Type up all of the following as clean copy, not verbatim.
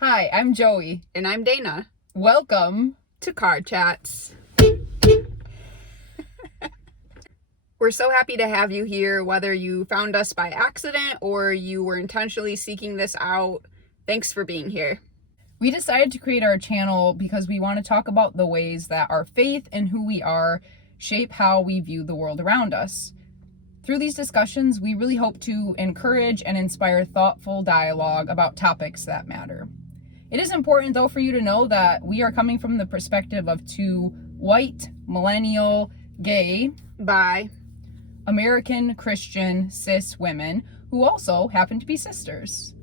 Hi, I'm Joey. And I'm Dana. Welcome To Car Chats. We're so happy to have you here, whether you found us by accident or you were intentionally seeking this out. Thanks for being here. We decided to create our channel because we want to talk about the ways that our faith and who we are shape how we view the world around us. Through these discussions, we really hope to encourage and inspire thoughtful dialogue about topics that matter. It is important, though, for you to know that we are coming from the perspective of two white, millennial, gay, bi, American, Christian, cis women who also happen to be sisters.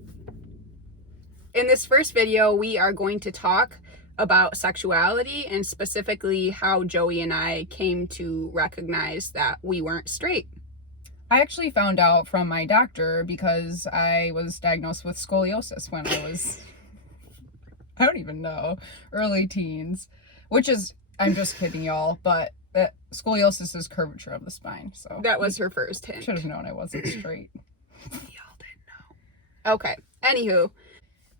In this first video, we are going to talk about sexuality and specifically how Joey and I came to recognize that we weren't straight. I actually found out from my doctor because I was diagnosed with scoliosis when I was, I don't even know, early teens, which is, I'm just kidding y'all, but scoliosis is curvature of the spine. So that was her first hint. Should have known I wasn't straight. Y'all didn't know. Okay, anywho.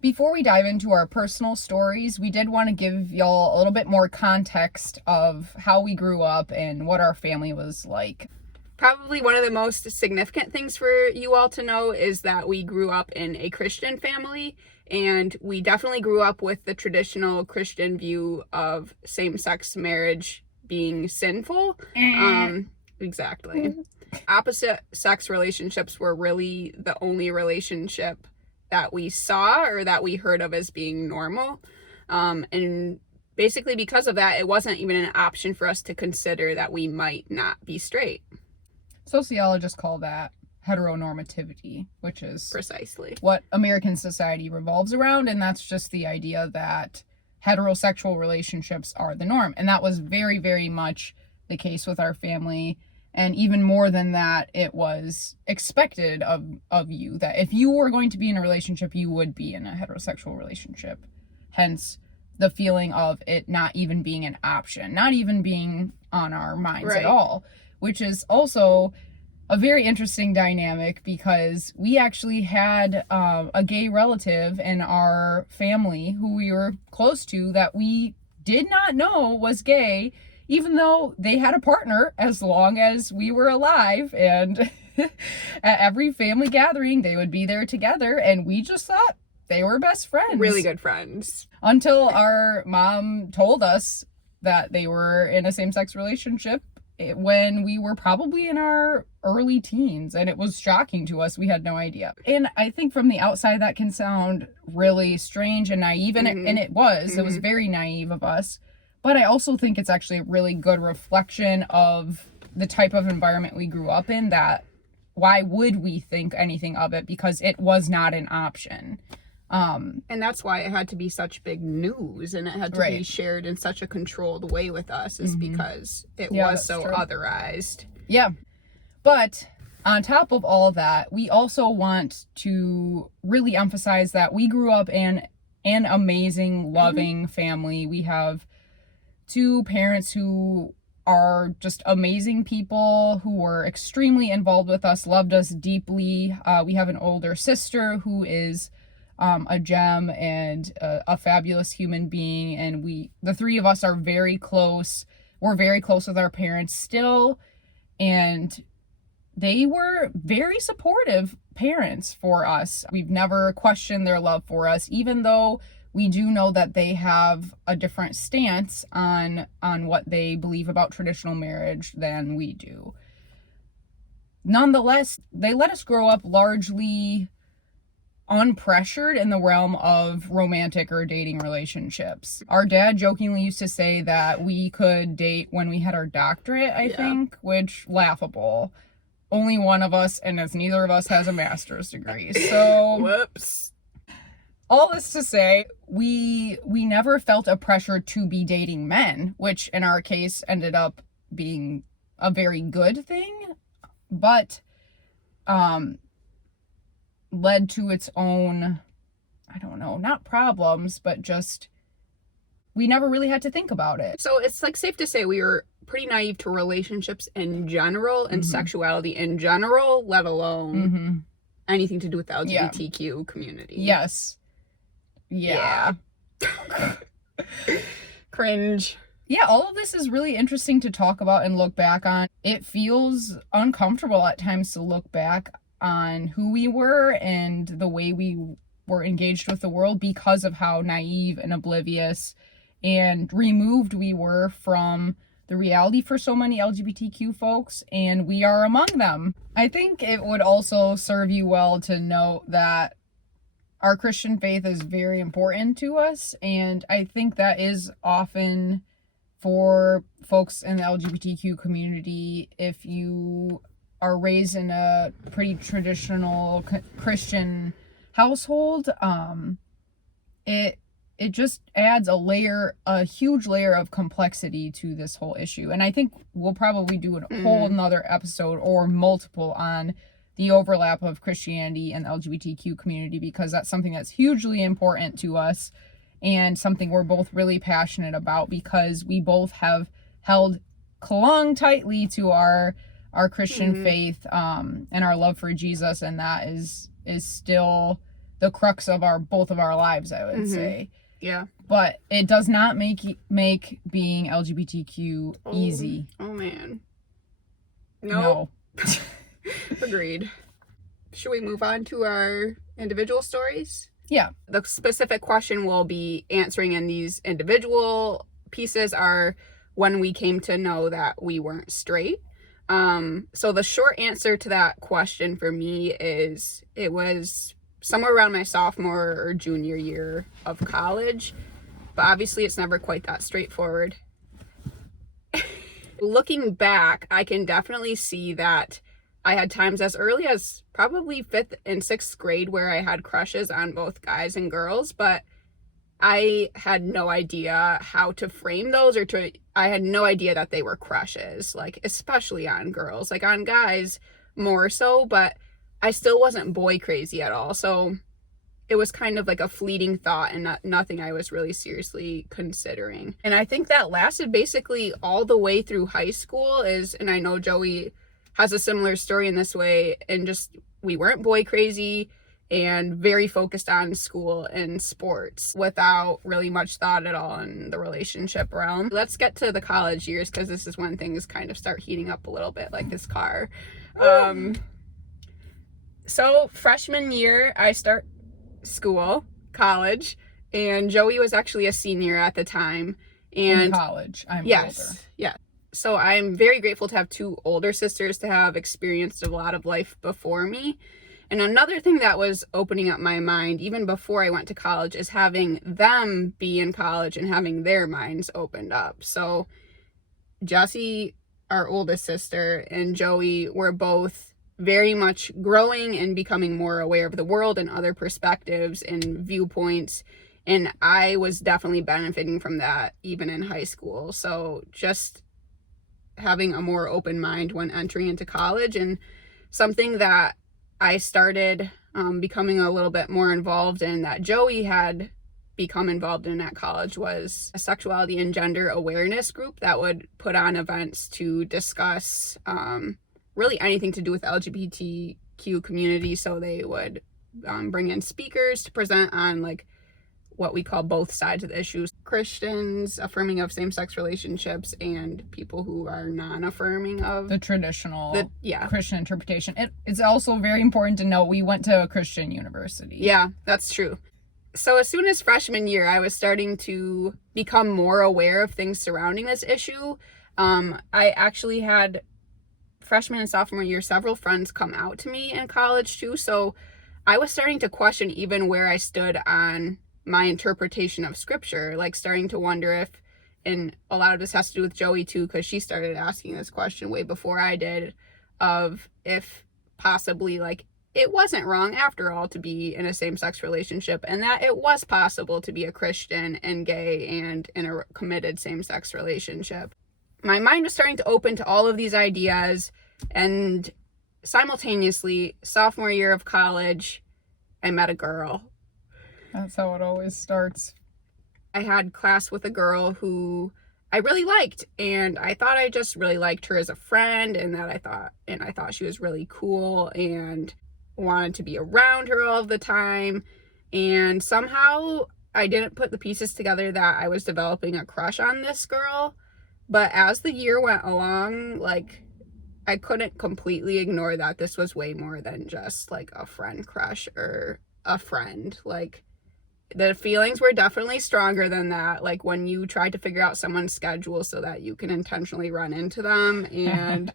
Before we dive into our personal stories, we did want to give y'all a little bit more context of how we grew up and what our family was like. Probably one of the most significant things for you all to know is that we grew up in a Christian family, and we definitely grew up with the traditional Christian view of same-sex marriage being sinful. Exactly. Opposite sex relationships were really the only relationship that we saw or that we heard of as being normal. And basically because of that, it wasn't even an option for us to consider that we might not be straight. Sociologists call that heteronormativity, which is precisely what American society revolves around, and that's just the idea that heterosexual relationships are the norm. And that was very, very much the case with our family. And even more than that, it was expected of you that if you were going to be in a relationship, you would be in a heterosexual relationship. Hence, the feeling of it not even being an option, not even being on our minds at all, which is also a very interesting dynamic because we actually had a gay relative in our family who we were close to that we did not know was gay, even though they had a partner as long as we were alive. And at every family gathering, they would be there together, and we just thought they were best friends. Really good friends. Until our mom told us that they were in a same-sex relationship when we were probably in our early teens, and it was shocking to us. We had no idea. And I think from the outside that can sound really strange and naive, and it was very naive of us. But I also think it's actually a really good reflection of the type of environment we grew up in, that why would we think anything of it? Because it was not an option. And that's why it had to be such big news, and it had to be shared in such a controlled way with us, is because it was so otherized. Yeah. But on top of all that, we also want to really emphasize that we grew up in an amazing, loving family. We have two parents who are just amazing people who were extremely involved with us, loved us deeply. We have an older sister who is a gem and a fabulous human being, and the three of us are very close. We're very close with our parents still, and they were very supportive parents for us. We've never questioned their love for us, even though we do know that they have a different stance on what they believe about traditional marriage than we do. Nonetheless, they let us grow up largely unpressured in the realm of romantic or dating relationships. Our dad jokingly used to say that we could date when we had our doctorate, I think, which laughable. Only one of us, and as neither of us has a master's degree. So whoops. All this to say, we never felt a pressure to be dating men, which in our case ended up being a very good thing, but led to its own, I don't know, not problems, but just we never really had to think about it. So it's like safe to say we were pretty naive to relationships in general and sexuality in general, let alone anything to do with the LGBTQ community. Yes. Yeah. Cringe. Yeah, all of this is really interesting to talk about and look back on. It feels uncomfortable at times to look back on who we were and the way we were engaged with the world because of how naive and oblivious and removed we were from the reality for so many LGBTQ folks, and we are among them. I think it would also serve you well to note that our Christian faith is very important to us, and I think that is often for folks in the LGBTQ community, if you are raised in a pretty traditional Christian household, it just adds a huge layer of complexity to this whole issue. And I think we'll probably do a whole another episode or multiple on the overlap of Christianity and the LGBTQ community, because that's something that's hugely important to us and something we're both really passionate about, because we both have clung tightly to our Christian faith and our love for Jesus, and that is still the crux of both of our lives, I would say. Yeah. But it does not make being LGBTQ easy. Oh man. No. Agreed. Should we move on to our individual stories? Yeah. The specific question we'll be answering in these individual pieces are when we came to know that we weren't straight. So the short answer to that question for me is it was somewhere around my sophomore or junior year of college, but obviously it's never quite that straightforward. Looking back, I can definitely see that I had times as early as probably 5th and 6th grade where I had crushes on both guys and girls, but I had no idea how to frame those, I had no idea that they were crushes, like especially on girls. Like on guys more so, but I still wasn't boy crazy at all. So it was kind of like a fleeting thought and nothing I was really seriously considering. And I think that lasted basically all the way through high school and I know Joey has a similar story in this way, and just we weren't boy crazy and very focused on school and sports without really much thought at all in the relationship realm. Let's get to the college years, because this is when things kind of start heating up a little bit, like this car. So freshman year, I start college, and Joey was actually a senior at the time. And in college, I'm older. Yeah. So I'm very grateful to have 2 older sisters to have experienced a lot of life before me. And another thing that was opening up my mind even before I went to college is having them be in college and having their minds opened up. So Jessie, our oldest sister, and Joey were both very much growing and becoming more aware of the world and other perspectives and viewpoints. And I was definitely benefiting from that even in high school. So just having a more open mind when entering into college, and something that I started becoming a little bit more involved in that Joey had become involved in at college was a sexuality and gender awareness group that would put on events to discuss really anything to do with LGBTQ community. So they would bring in speakers to present on like what we call both sides of the issues: Christians affirming of same-sex relationships and people who are non-affirming of the traditional Christian interpretation. It's also very important to note we went to a Christian university. Yeah, that's true. So as soon as freshman year, I was starting to become more aware of things surrounding this issue. I actually had freshman and sophomore year several friends come out to me in college too, so I was starting to question even where I stood on my interpretation of scripture, like starting to wonder if, and a lot of this has to do with Joey too, because she started asking this question way before I did, of if possibly like it wasn't wrong after all to be in a same-sex relationship, and that it was possible to be a Christian and gay and in a committed same-sex relationship. My mind was starting to open to all of these ideas, and simultaneously, sophomore year of college, I met a girl. That's how it always starts. I had class with a girl who I really liked, and I thought I just really liked her as a friend, and I thought she was really cool and wanted to be around her all the time. And somehow I didn't put the pieces together that I was developing a crush on this girl. But as the year went along, like, I couldn't completely ignore that this was way more than just, like, a friend crush or a friend. Like, the feelings were definitely stronger than that. Like, when you tried to figure out someone's schedule so that you can intentionally run into them and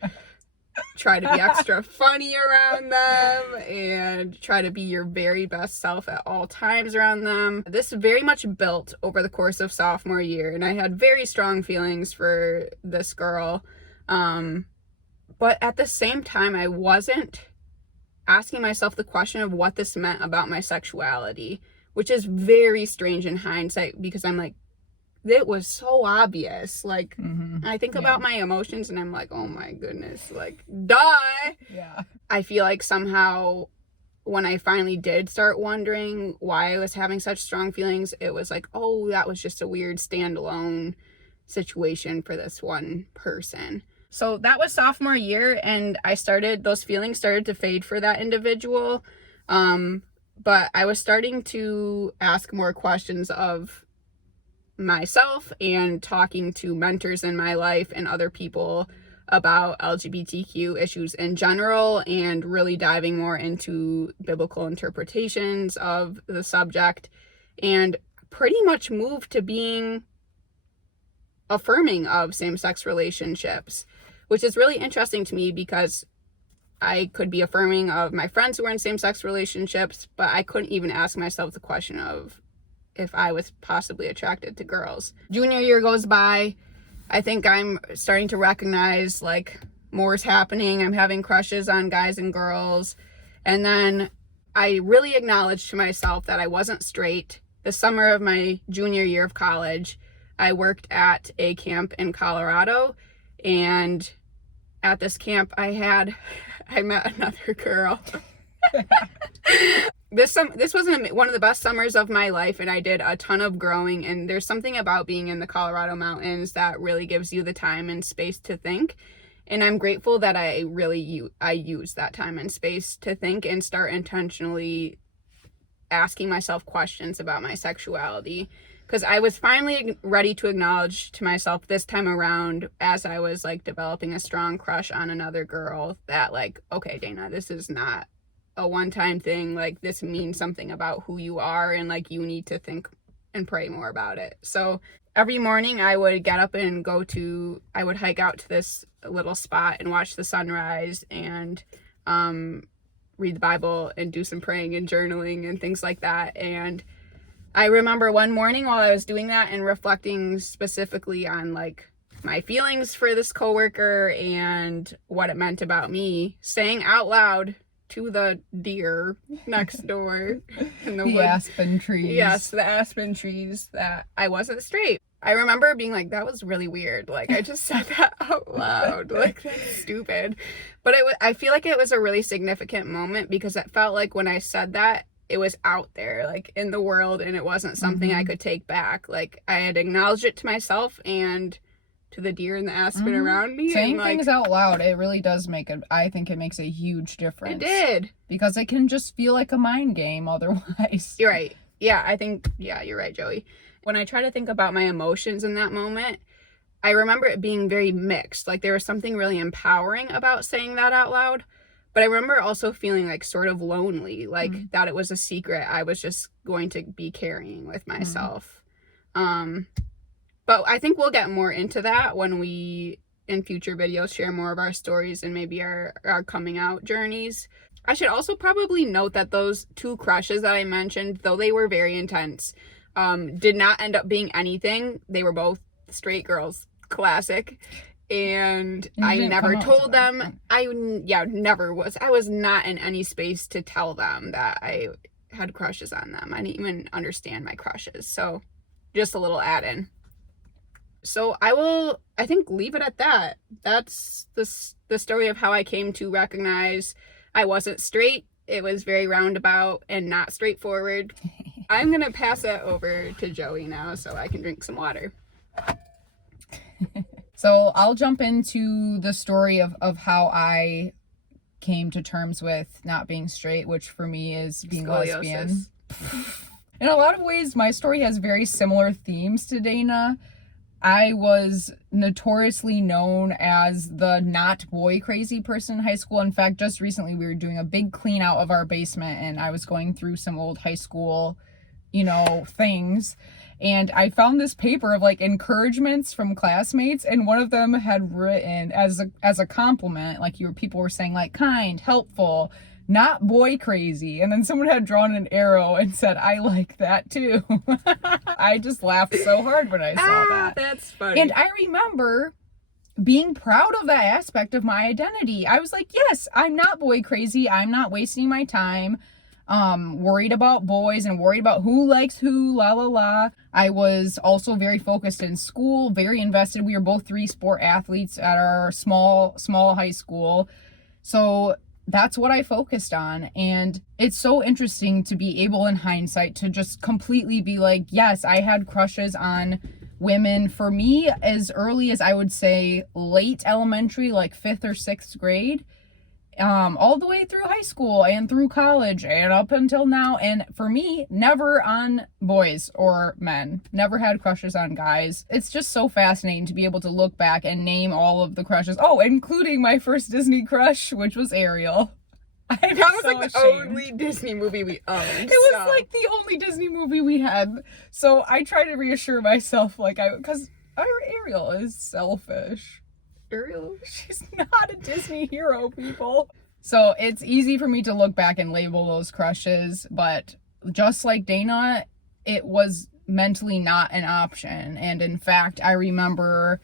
try to be extra funny around them and try to be your very best self at all times around them. This very much built over the course of sophomore year, and I had very strong feelings for this girl. But at the same time, I wasn't asking myself the question of what this meant about my sexuality, which is very strange in hindsight, because I'm like, it was so obvious. Like, I think about my emotions and I'm like, oh my goodness, like, duh. Yeah. I feel like somehow when I finally did start wondering why I was having such strong feelings, it was like, oh, that was just a weird standalone situation for this one person. So that was sophomore year, and those feelings started to fade for that individual. But I was starting to ask more questions of myself and talking to mentors in my life and other people about LGBTQ issues in general, and really diving more into biblical interpretations of the subject, and pretty much moved to being affirming of same-sex relationships, which is really interesting to me because I could be affirming of my friends who were in same-sex relationships, but I couldn't even ask myself the question of if I was possibly attracted to girls. Junior year goes by. I think I'm starting to recognize, like, more is happening. I'm having crushes on guys and girls. And then I really acknowledged to myself that I wasn't straight. The summer of my junior year of college, I worked at a camp in Colorado, and at this camp I met another girl. This was one of the best summers of my life, and I did a ton of growing, and there's something about being in the Colorado mountains that really gives you the time and space to think. And I'm grateful that I use that time and space to think and start intentionally asking myself questions about my sexuality, because I was finally ready to acknowledge to myself this time around, as I was, like, developing a strong crush on another girl, that, like, okay, Dana, this is not a one-time thing. Like, this means something about who you are, and, like, you need to think and pray more about it. So every morning I would get up and I would hike out to this little spot and watch the sunrise and read the Bible and do some praying and journaling and things like that. And I remember one morning while I was doing that and reflecting specifically on, like, my feelings for this coworker and what it meant about me, saying out loud to the deer next door in the woods. Aspen trees. Yes, the aspen trees, that I wasn't straight. I remember being like, that was really weird. Like, I just said that out loud. Like, that's stupid. But I feel like it was a really significant moment, because it felt like when I said that, it was out there, like, in the world, and it wasn't something I could take back. Like, I had acknowledged it to myself and to the deer and the aspen around me. Saying and, like, things out loud, it really does I think it makes a huge difference. It did. Because it can just feel like a mind game otherwise. You're right. Yeah, you're right, Joey. When I try to think about my emotions in that moment, I remember it being very mixed. Like, there was something really empowering about saying that out loud. But I remember also feeling, like, sort of lonely, like, that it was a secret I was just going to be carrying with myself. But I think we'll get more into that when we, in future videos, share more of our stories and maybe our coming out journeys. I should also probably note that those two crushes that I mentioned, though they were very intense, did not end up being anything. They were both straight girls. Classic. And I never told them. Never was. I was not in any space to tell them that I had crushes on them. I didn't even understand my crushes. So just a little add-in. So I think, leave it at that. That's the story of how I came to recognize I wasn't straight. It was very roundabout and not straightforward. I'm going to pass it over to Joey now so I can drink some water. So I'll jump into the story of how I came to terms with not being straight, which for me is being lesbian. In a lot of ways, my story has very similar themes to Dana. I was notoriously known as the not boy crazy person in high school. In fact, just recently we were doing a big clean out of our basement and I was going through some old high school, things. And I found this paper of like encouragements from classmates, and one of them had written as a compliment, like people were saying like kind, helpful, not boy crazy. And then someone had drawn an arrow and said, I like that too. I just laughed so hard when I saw that. That's funny. And I remember being proud of that aspect of my identity. I was like, yes, I'm not boy crazy. I'm not wasting my time worried about boys and worried about who likes who, la la la. I was also very focused in school, very invested. We were both 3-sport athletes at our small high school. So that's what I focused on. And it's so interesting to be able in hindsight to just completely be like, yes, I had crushes on women for me as early as I would say late elementary, like 5th or 6th grade, all the way through high school and through college and up until now. And for me, never on boys or men, never had crushes on guys. It's just so fascinating to be able to look back and name all of the crushes. Oh, including my first Disney crush, which was Ariel. That was so like the only Disney movie we owned. It was like the only Disney movie we had. So I try to reassure myself, because Ariel is selfish. Ariel? She's not a Disney hero, people. So it's easy for me to look back and label those crushes, but just like Dana, it was mentally not an option. And in fact, I remember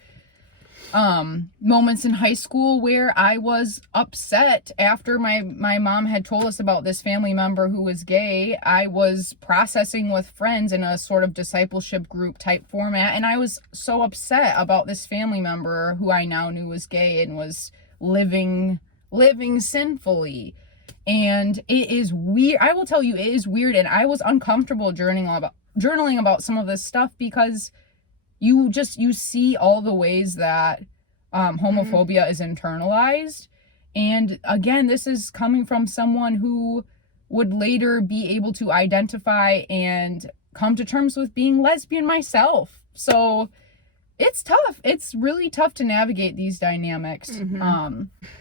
moments in high school where I was upset after my mom had told us about this family member who was gay. I was processing with friends in a sort of discipleship group type format, and I was so upset about this family member who I now knew was gay and was living sinfully. And it is weird. I will tell you, it is weird, and I was uncomfortable journaling about some of this stuff because you see all the ways that homophobia is internalized. And again, this is coming from someone who would later be able to identify and come to terms with being lesbian myself. So it's tough. It's really tough to navigate these dynamics.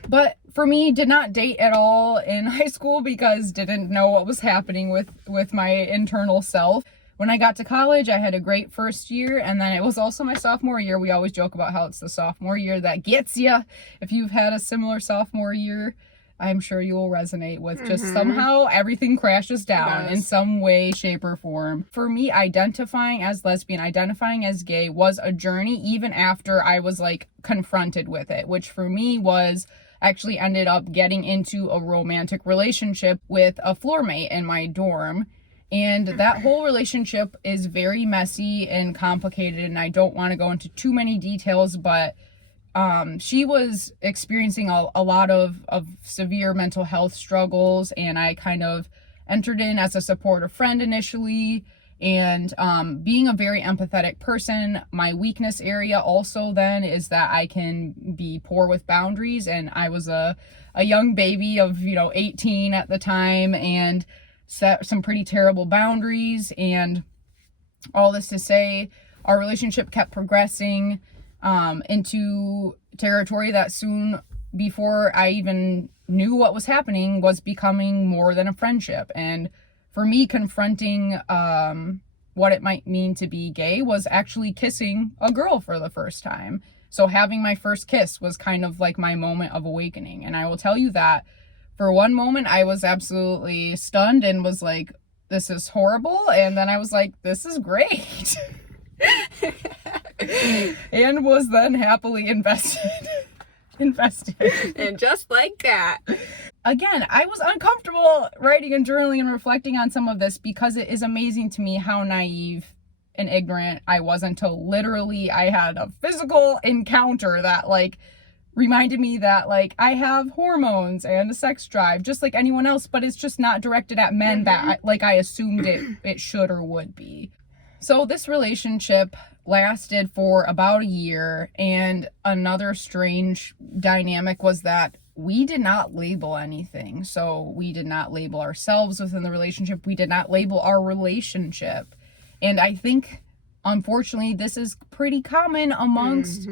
But for me, did not date at all in high school because didn't know what was happening with my internal self. When I got to college, I had a great first year, and then it was also my sophomore year. We always joke about how it's the sophomore year that gets you. If you've had a similar sophomore year, I'm sure you will resonate with just somehow everything crashes down in some way, shape, or form. For me, identifying as lesbian, identifying as gay was a journey even after I was confronted with it, which for me was actually ended up getting into a romantic relationship with a floor mate in my dorm. And that whole relationship is very messy and complicated, and I don't want to go into too many details, but she was experiencing a lot of severe mental health struggles, and I kind of entered in as a supportive friend initially. And being a very empathetic person, my weakness area also then is that I can be poor with boundaries, and I was a young baby of 18 at the time, and set some pretty terrible boundaries. And all this to say, our relationship kept progressing into territory that soon, before I even knew what was happening, was becoming more than a friendship. And for me, confronting what it might mean to be gay was actually kissing a girl for the first time. So having my first kiss was kind of like my moment of awakening. And I will tell you that for one moment, I was absolutely stunned and was like, this is horrible. And then I was like, this is great. And was then happily invested. And just like that. Again, I was uncomfortable writing and journaling and reflecting on some of this because it is amazing to me how naive and ignorant I was until literally I had a physical encounter that reminded me that I have hormones and a sex drive just like anyone else, but it's just not directed at men that I assumed it should or would be. So this relationship lasted for about a year, and another strange dynamic was that we did not label anything. So we did not label ourselves within the relationship. We did not label our relationship. And I think, unfortunately, this is pretty common amongst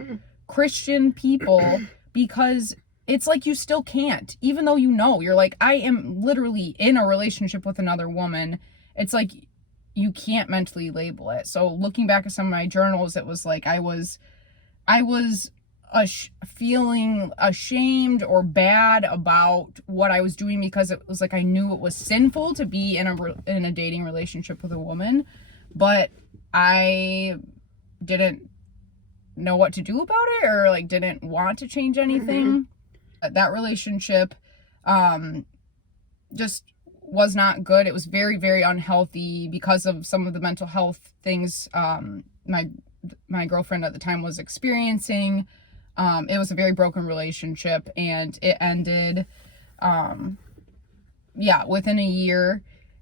Christian people, because it's like you still can't, even though you're like, I am literally in a relationship with another woman. It's like you can't mentally label it. So looking back at some of my journals, it was like I was feeling ashamed or bad about what I was doing, because it was like I knew it was sinful to be in a dating relationship with a woman, but I didn't know what to do about it, or like didn't want to change anything. That relationship just was not good. It was very, very unhealthy because of some of the mental health things my girlfriend at the time was experiencing. It was a very broken relationship, and it ended within a year.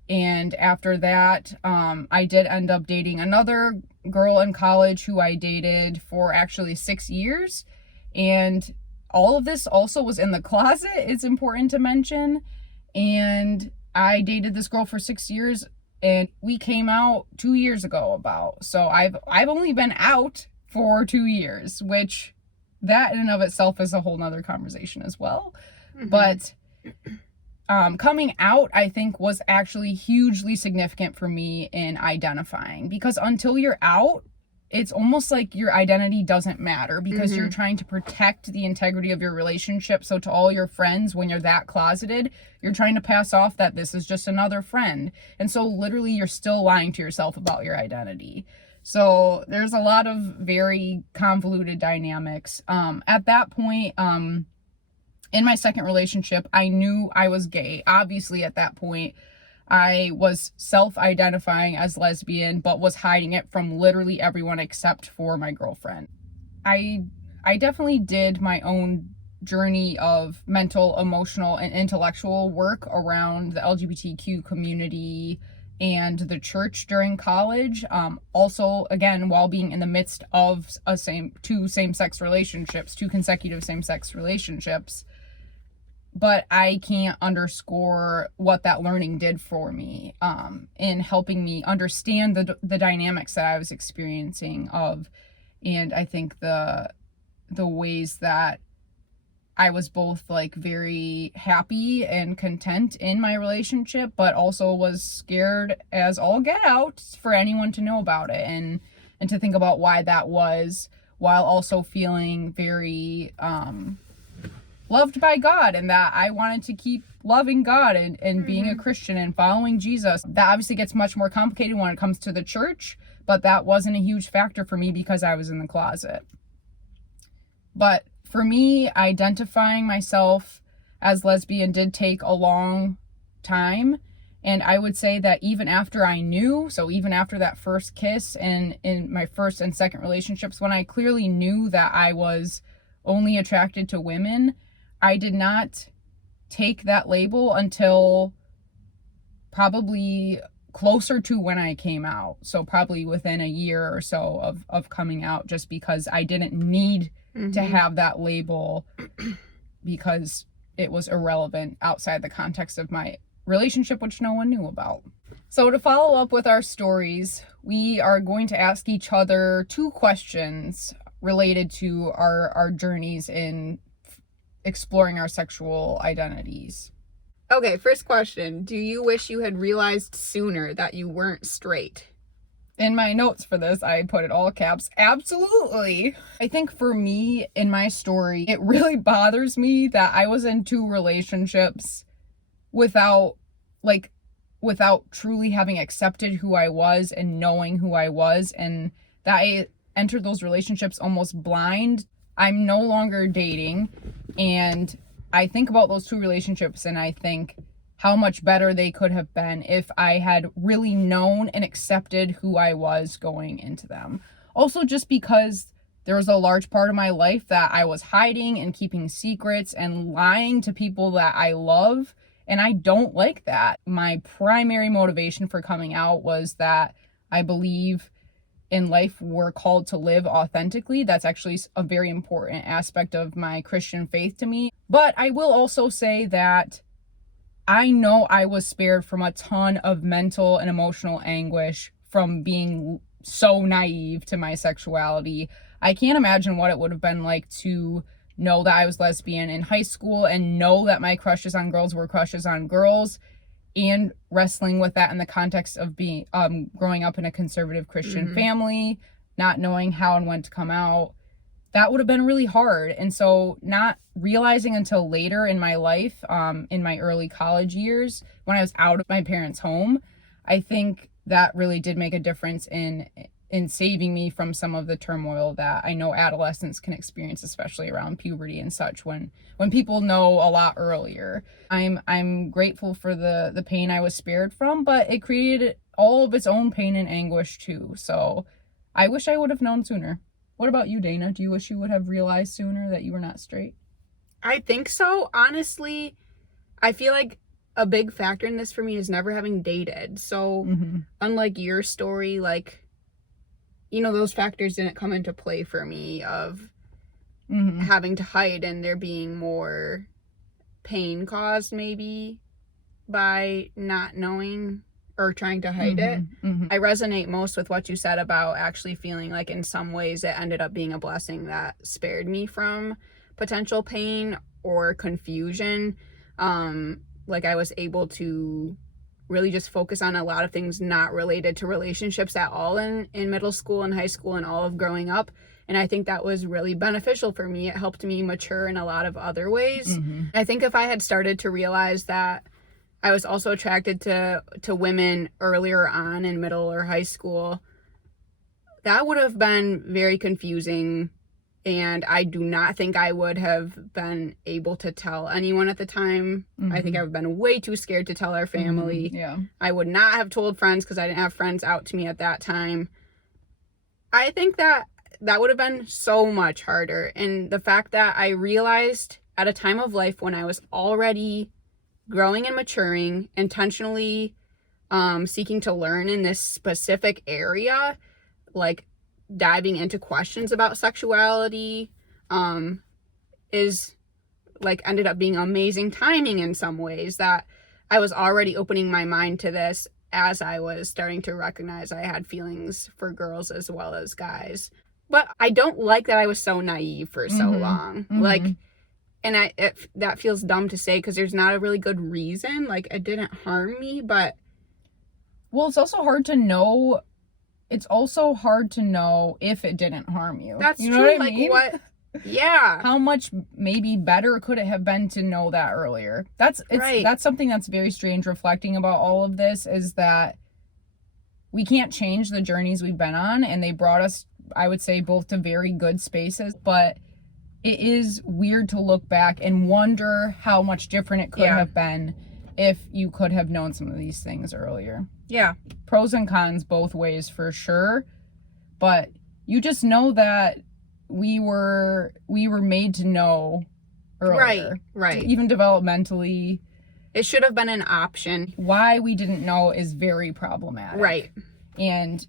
And after that, I did end up dating another girl in college who I dated for actually 6 years. And all of this also was in the closet, it's important to mention. And I dated this girl for 6 years, and we came out 2 years ago about. So I've only been out for 2 years, which that in and of itself is a whole nother conversation as well. But coming out, I think, was actually hugely significant for me in identifying, because until you're out, it's almost like your identity doesn't matter, because you're trying to protect the integrity of your relationship. So to all your friends, when you're that closeted, you're trying to pass off that this is just another friend. And so literally you're still lying to yourself about your identity. So there's a lot of very convoluted dynamics. At that point, in my second relationship, I knew I was gay. Obviously, at that point, I was self-identifying as lesbian, but was hiding it from literally everyone except for my girlfriend. I definitely did my own journey of mental, emotional, and intellectual work around the LGBTQ community and the church during college. Also, again, while being in the midst of two consecutive same-sex relationships. But I can't underscore what that learning did for me in helping me understand the dynamics that I was experiencing and I think the ways that I was both like very happy and content in my relationship, but also was scared as all get out for anyone to know about it, and to think about why that was, while also feeling very loved by God, and that I wanted to keep loving God and being a Christian and following Jesus. That obviously gets much more complicated when it comes to the church, but that wasn't a huge factor for me because I was in the closet. But for me, identifying myself as lesbian did take a long time. And I would say that even after I knew, so even after that first kiss and in my first and second relationships, when I clearly knew that I was only attracted to women, I did not take that label until probably closer to when I came out. So probably within a year or so of coming out, just because I didn't need to have that label, because it was irrelevant outside the context of my relationship, which no one knew about. So to follow up with our stories, we are going to ask each other 2 questions related to our journeys in exploring our sexual identities. Okay, first question. Do you wish you had realized sooner that you weren't straight? In my notes for this, I put it all caps. Absolutely. I think for me, in my story, it really bothers me that I was in 2 relationships without truly having accepted who I was and knowing who I was, and that I entered those relationships almost blind. I'm no longer dating, and I think about those 2 relationships and I think how much better they could have been if I had really known and accepted who I was going into them. Also, just because there was a large part of my life that I was hiding and keeping secrets and lying to people that I love, and I don't like that. My primary motivation for coming out was that I believe in life we're called to live authentically. That's actually a very important aspect of my Christian faith to me. But I will also say that I know I was spared from a ton of mental and emotional anguish from being so naive to my sexuality. I can't imagine what it would have been like to know that I was lesbian in high school and know that my crushes on girls were crushes on girls, and wrestling with that in the context of being growing up in a conservative Christian family, not knowing how and when to come out. That would have been really hard. And so not realizing until later in my life, in my early college years, when I was out of my parents' home, I think that really did make a difference in saving me from some of the turmoil that I know adolescents can experience, especially around puberty and such, when people know a lot earlier. I'm grateful for the pain I was spared from, but it created all of its own pain and anguish too. So I wish I would have known sooner. What about you, Dana? Do you wish you would have realized sooner that you were not straight? I think so. Honestly, I feel like a big factor in this for me is never having dated. So unlike your story, like, you know, those factors didn't come into play for me of having to hide and there being more pain caused maybe by not knowing or trying to hide it. I resonate most with what you said about actually feeling like in some ways it ended up being a blessing that spared me from potential pain or confusion. Like I was able to really just focus on a lot of things not related to relationships at all in middle school and high school and all of growing up. And I think that was really beneficial for me. It helped me mature in a lot of other ways. I think if I had started to realize that I was also attracted to women earlier on in middle or high school, that would have been very confusing. And I do not think I would have been able to tell anyone at the time. I think I would have been way too scared to tell our family. Yeah. I would not have told friends because I didn't have friends out to me at that time. I think that would have been so much harder. And the fact that I realized at a time of life when I was already growing and maturing, intentionally seeking to learn in this specific area, like diving into questions about sexuality, is like ended up being amazing timing in some ways, that I was already opening my mind to this as I was starting to recognize I had feelings for girls as well as guys. But I don't like that I was so naive for so long. Like, and that feels dumb to say because there's not a really good reason. Like, it didn't harm me, but... Well, it's also hard to know. It's also hard to know if it didn't harm you. That's you know true. what I mean? What? Yeah. How much maybe better could it have been to know that earlier? That's something that's very strange reflecting about all of this, is that we can't change the journeys we've been on, and they brought us, I would say, both to very good spaces, but it is weird to look back and wonder how much different it could have been if you could have known some of these things earlier. Yeah. Pros and cons both ways for sure, but you just know that we were made to know earlier. Right. Even developmentally. It should have been an option. Why we didn't know is very problematic. Right. And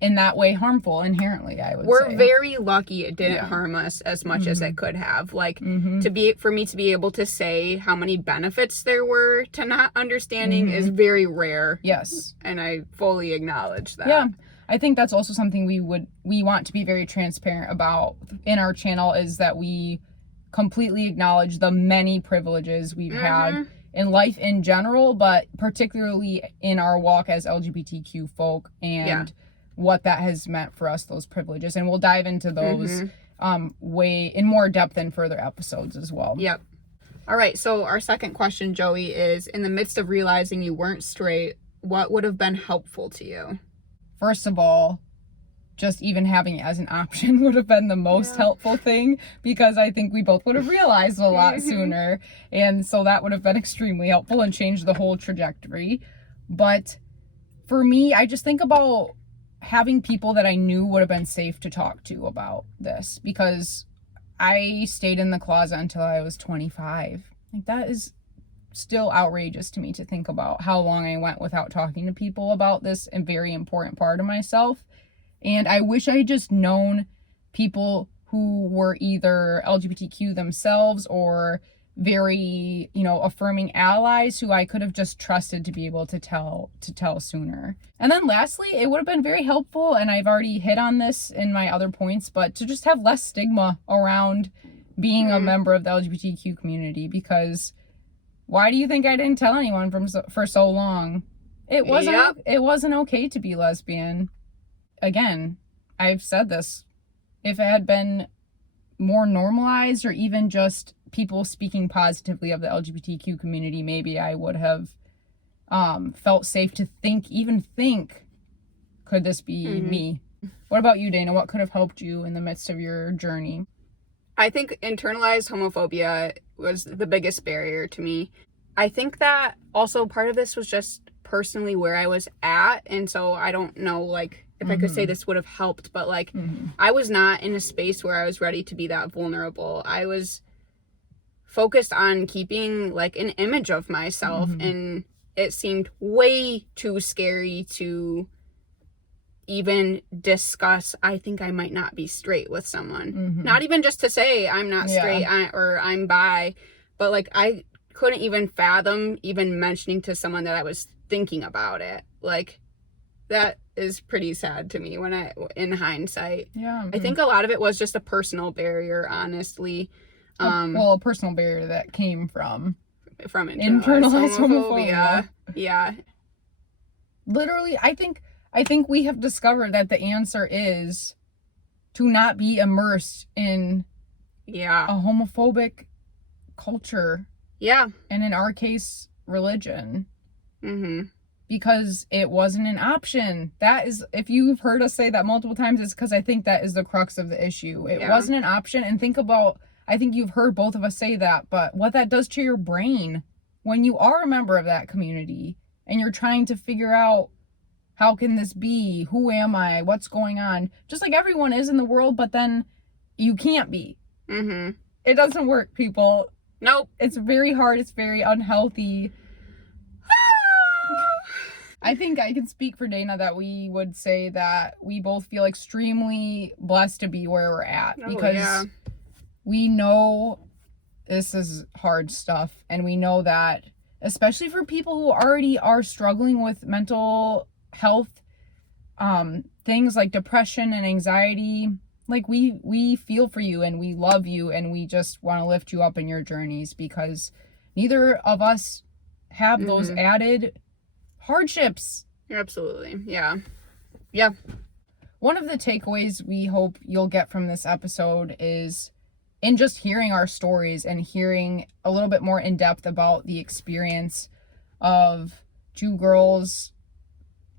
in that way harmful inherently, I would say. We're very lucky it didn't harm us as much as it could have. Like, for me to be able to say how many benefits there were to not understanding is very rare. Yes. And I fully acknowledge that. Yeah. I think that's also something we want to be very transparent about in our channel, is that we completely acknowledge the many privileges we've had in life in general, but particularly in our walk as LGBTQ folk, and what that has meant for us, those privileges. And we'll dive into those way in more depth in further episodes as well. Yep. All right. So our second question, Joey, is, in the midst of realizing you weren't straight, what would have been helpful to you? First of all, just even having it as an option would have been the most helpful thing, because I think we both would have realized a lot sooner. And so that would have been extremely helpful and changed the whole trajectory. But for me, I just think about having people that I knew would have been safe to talk to about this, because I stayed in the closet until I was 25. Like, that is still outrageous to me to think about how long I went without talking to people about this and very important part of myself. And I wish I had just known people who were either LGBTQ themselves or very, affirming allies who I could have just trusted to be able to tell sooner. And then lastly, it would have been very helpful, and I've already hit on this in my other points, but to just have less stigma around being a member of the LGBTQ community, because why do you think I didn't tell anyone for so long? It wasn't okay to be lesbian. Again, I've said this. If it had been more normalized, or even just people speaking positively of the LGBTQ community, maybe I would have felt safe to think, could this be me? What about you, Dana? What could have helped you in the midst of your journey? I think internalized homophobia was the biggest barrier to me. I think that also part of this was just personally where I was at, and so I don't know, like, if I could say this would have helped, but like, I was not in a space where I was ready to be that vulnerable. I was focused on keeping like an image of myself, and it seemed way too scary to even discuss, I think I might not be straight with someone. Not even just to say I'm not straight or I'm bi, but like I couldn't even fathom even mentioning to someone that I was thinking about it. Like, that is pretty sad to me in hindsight. Yeah. I think a lot of it was just a personal barrier, honestly. A personal barrier that came from internalized homophobia. Yeah. Literally, I think we have discovered that the answer is to not be immersed in a homophobic culture. Yeah. And in our case, religion. Because it wasn't an option. That is, if you've heard us say that multiple times, it's because I think that is the crux of the issue. It wasn't an option. And think about, I think you've heard both of us say that, but what that does to your brain when you are a member of that community and you're trying to figure out, how can this be? Who am I? What's going on? Just like everyone is in the world, but then you can't be. It doesn't work, people. Nope. It's very hard. It's very unhealthy. I think I can speak for Dana that we would say that we both feel extremely blessed to be where we're at, because we know this is hard stuff, and we know that especially for people who already are struggling with mental health things like depression and anxiety, like we feel for you and we love you, and we just want to lift you up in your journeys, because neither of us have those added hardships. Absolutely. Yeah. One of the takeaways we hope you'll get from this episode is in just hearing our stories and hearing a little bit more in depth about the experience of two girls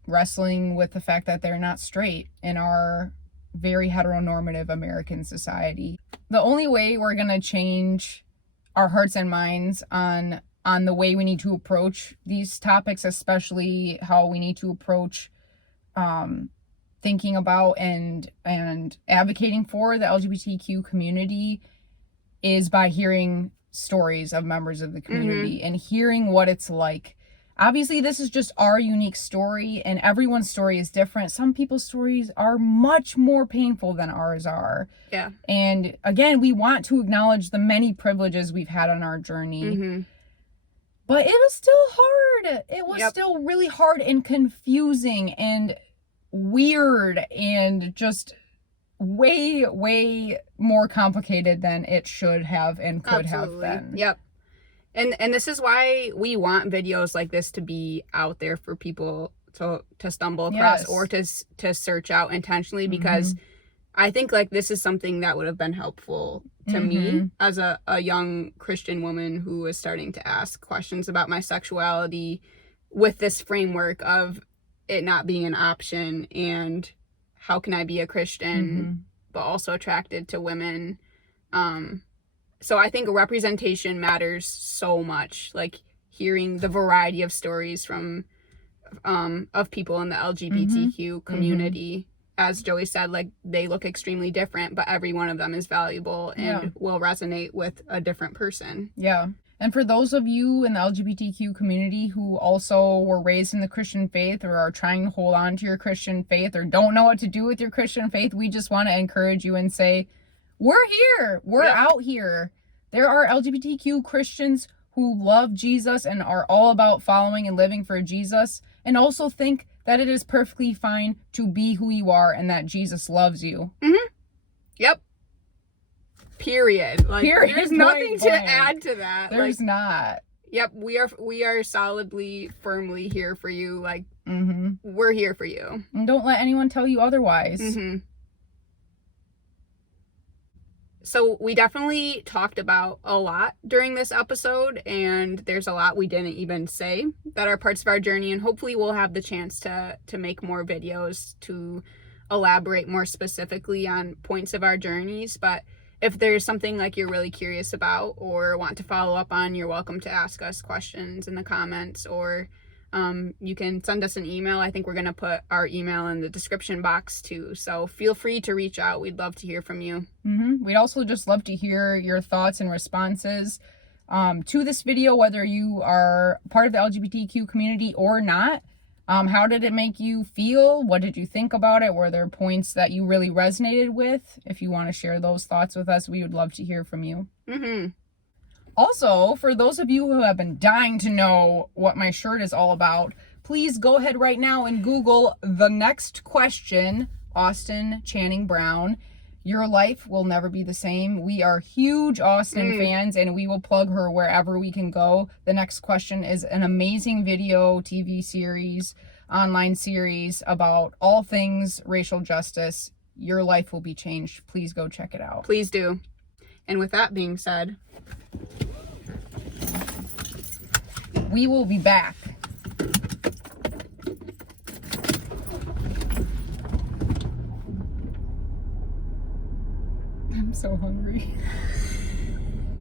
wrestling with the fact that they're not straight in our very heteronormative American society. The only way we're going to change our hearts and minds on the way we need to approach these topics, especially how we need to approach thinking about and advocating for the LGBTQ community, is by hearing stories of members of the community and hearing what it's like. Obviously, this is just our unique story, and everyone's story is different. Some people's stories are much more painful than ours are. Yeah. And again, we want to acknowledge the many privileges we've had on our journey. But it was still hard. It was still really hard and confusing and weird and just way, way more complicated than it should have and could have been. Yep. And this is why we want videos like this to be out there for people to stumble across or to search out intentionally, because I think like this is something that would have been helpful to me as a young Christian woman who was starting to ask questions about my sexuality with this framework of it not being an option, and how can I be a Christian but also attracted to women. So I think representation matters so much, like hearing the variety of stories from of people in the LGBTQ community. As Joey said, like, they look extremely different, but every one of them is valuable and will resonate with a different person. Yeah. And for those of you in the LGBTQ community who also were raised in the Christian faith or are trying to hold on to your Christian faith or don't know what to do with your Christian faith, we just want to encourage you and say, We're here. We're out here. There are LGBTQ Christians who love Jesus and are all about following and living for Jesus, and also think that it is perfectly fine to be who you are and that Jesus loves you. Mm-hmm. Yep. Period. Like, Period. There's nothing to add to that. There's not. Yep. We are solidly, firmly here for you. Like, mm-hmm. We're here for you. And don't let anyone tell you otherwise. Mm-hmm. So we definitely talked about a lot during this episode, and there's a lot we didn't even say that are parts of our journey, and hopefully we'll have the chance to make more videos to elaborate more specifically on points of our journeys. But if there's something like you're really curious about or want to follow up on, you're welcome to ask us questions in the comments, or you can send us an email. I think we're going to put our email in the description box too. So feel free to reach out. We'd love to hear from you. Mm-hmm. We'd also just love to hear your thoughts and responses to this video, whether you are part of the LGBTQ community or not. How did it make you feel? What did you think about it? Were there points that you really resonated with? If you want to share those thoughts with us, we would love to hear from you. Mm-hmm. Also, for those of you who have been dying to know what my shirt is all about, please go ahead right now and Google The Next Question, Austin Channing Brown. Your life will never be the same. We are huge Austin fans, and we will plug her wherever we can go. The Next Question is an amazing video, TV series, online series about all things racial justice. Your life will be changed. Please go check it out. Please do. And with that being said, we will be back. I'm so hungry.